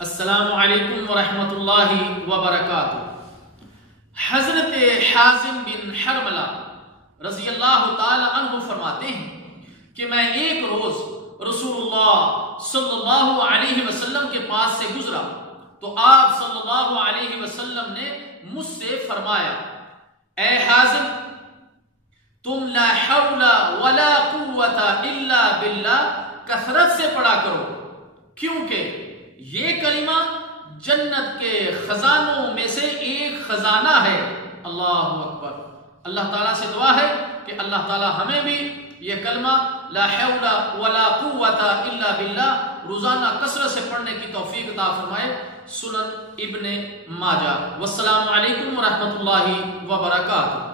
السلام علیکم ورحمۃ اللہ وبرکاتہ۔ حضرت حازم بن حرملہ رضی اللہ تعالی عنہ فرماتے ہیں کہ میں ایک روز رسول اللہ صلی اللہ علیہ وسلم کے پاس سے گزرا تو آپ صلی اللہ علیہ وسلم نے مجھ سے فرمایا، اے حازم، تم لا حول ولا قوت الا باللہ کثرت سے پڑھا کرو، کیونکہ یہ کلمہ جنت کے خزانوں میں سے ایک خزانہ ہے۔ اللہ اکبر۔ اللہ تعالیٰ سے دعا ہے کہ اللہ تعالیٰ ہمیں بھی یہ کلمہ لا حول ولا قوت الا باللہ روزانہ کثرت سے پڑھنے کی توفیق عطا فرمائے۔ سنن ابن ماجہ۔ والسلام علیکم ورحمۃ اللہ وبرکاتہ۔